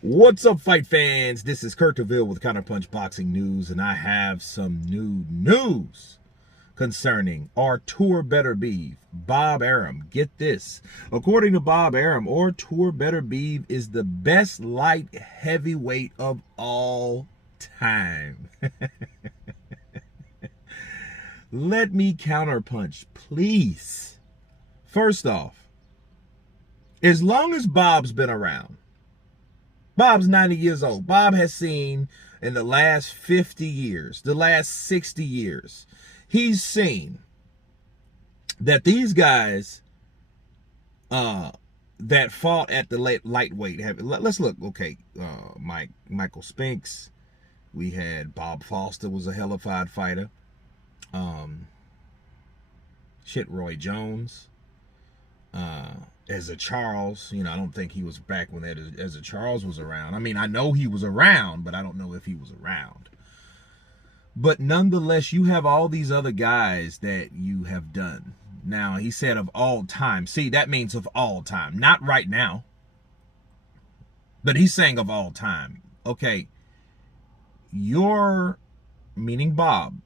What's up, fight fans? This is Kurtaville with Counterpunch Boxing News, and I have some new news concerning Artur Beterbiev, Bob Arum. Get this. According to Bob Arum, Artur Beterbiev is the best light heavyweight of all time. Let me counterpunch, please. First off, as long as Bob's been around, Bob's 90 years old. Bob has seen in the last 50 years, the last 60 years, he's seen that these guys that fought at the lightweight have, let's look, okay, Michael Spinks, we had Bob Foster was a hellified fighter. Roy Jones. As a Charles, I don't think he was back when as a Charles was around. I mean, I know he was around, but I don't know if he was around. But nonetheless, you have all these other guys that you have done. Now, he said of all time. See, that means of all time. Not right now. But he's saying of all time. Okay. You're, meaning Bob.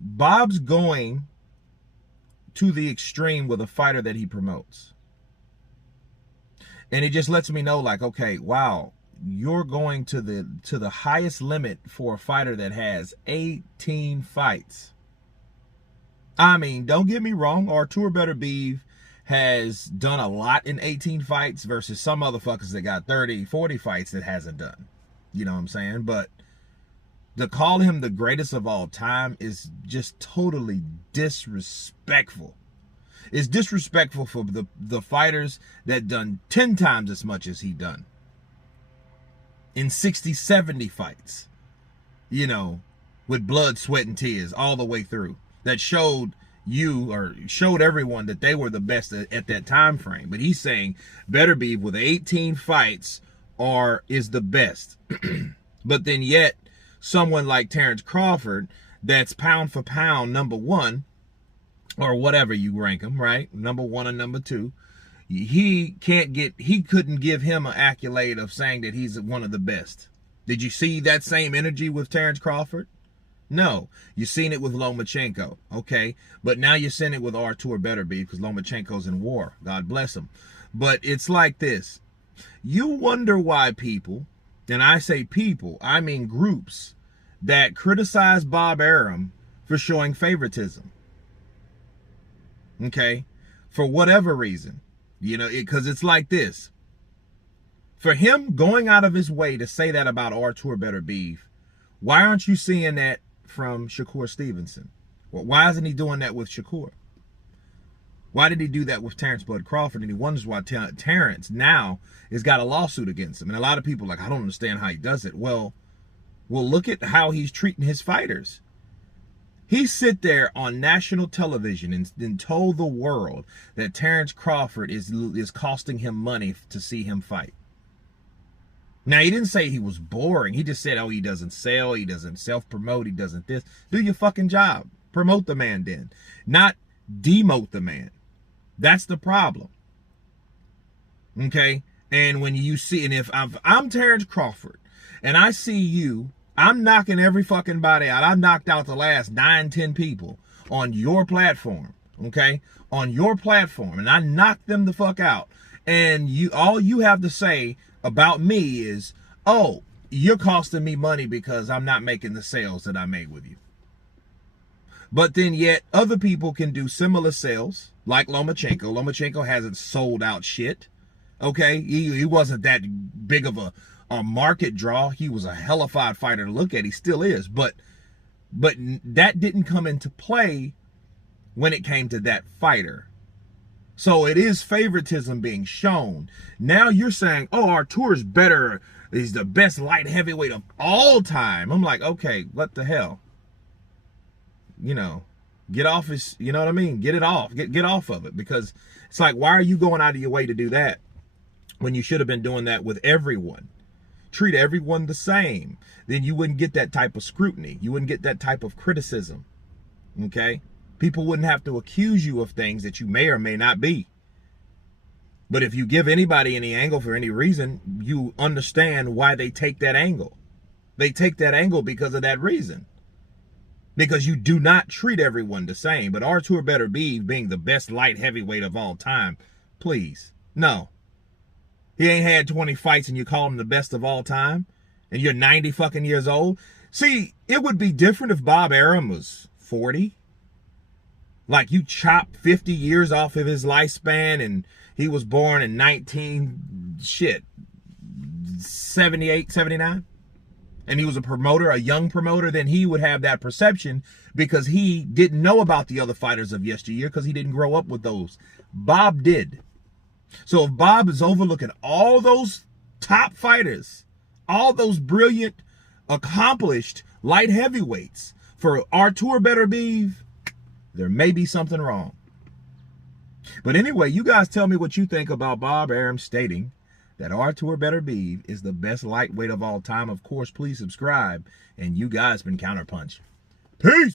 Bob's going to the extreme with a fighter that he promotes. And it just lets me know, like, okay, wow, you're going to the highest limit for a fighter that has 18 fights. I mean, don't get me wrong, Artur Beterbiev has done a lot in 18 fights versus some motherfuckers that got 30, 40 fights that hasn't done. You know what I'm saying? But to call him the greatest of all time is just totally disrespectful. It's disrespectful for the fighters that done 10 times as much as he done in 60, 70 fights, with blood, sweat, and tears all the way through, that showed everyone that they were the best at that time frame. But he's saying Beterbiev with 18 fights is the best. But then yet someone like Terence Crawford, that's pound for pound number one, or whatever you rank him, right? Number one and number two. He couldn't give him an accolade of saying that he's one of the best. Did you see that same energy with Terence Crawford? No. You've seen it with Lomachenko, okay? But now you're seeing it with Artur Beterbiev because Lomachenko's in war. God bless him. But it's like this. You wonder why people, and I say people, I mean groups, that criticize Bob Arum for showing favoritism. Okay, for whatever reason, because it's like this. For him going out of his way to say that about Artur Beterbiev, why aren't you seeing that from Shakur Stevenson? Well, why isn't he doing that with Shakur? Why did he do that with Terence Bud Crawford? And he wonders why Terence now has got a lawsuit against him. And a lot of people are like, I don't understand how he does it. Well, look at how he's treating his fighters. He sit there on national television and told the world that Terence Crawford is costing him money to see him fight. Now, he didn't say he was boring. He just said, oh, he doesn't sell, he doesn't self-promote, he doesn't this. Do your fucking job. Promote the man then. Not demote the man. That's the problem. Okay? And when you see, and if I'm Terence Crawford, and I see you, I'm knocking every fucking body out. I knocked out the last 9, 10 people on your platform, okay? On your platform, and I knocked them the fuck out. And all you have to say about me is, oh, you're costing me money because I'm not making the sales that I made with you. But then yet other people can do similar sales, like Lomachenko. Lomachenko hasn't sold out shit, okay? He wasn't that big of a market draw. He was a hellified fighter to look at. He still is, but that didn't come into play when it came to that fighter. So it is favoritism being shown. Now you're saying, oh, Artur is better. He's the best light heavyweight of all time. I'm like, okay, what the hell? Get off his, you know what I mean? Get it off. Get off of it, because it's like, why are you going out of your way to do that when you should have been doing that with everyone? Treat everyone the same. Then you wouldn't get that type of scrutiny. You wouldn't get that type of criticism. Okay? People wouldn't have to accuse you of things that you may or may not be. But if you give anybody any angle for any reason, you understand why they take that angle. They take that angle because of that reason. Because you do not treat everyone the same. But Artur Beterbiev being the best light heavyweight of all time, please, no. He ain't had 20 fights and you call him the best of all time? And you're 90 fucking years old? See, it would be different if Bob Arum was 40. Like you chop 50 years off of his lifespan and he was born in 78, 79. And he was a promoter, a young promoter, then he would have that perception because he didn't know about the other fighters of yesteryear because he didn't grow up with those. Bob did. So if Bob is overlooking all those top fighters, all those brilliant, accomplished light heavyweights for Artur Beterbiev, there may be something wrong. But anyway, you guys tell me what you think about Bob Arum stating that Artur Beterbiev is the best lightweight of all time. Of course, please subscribe. And you guys been Counterpunch. Peace!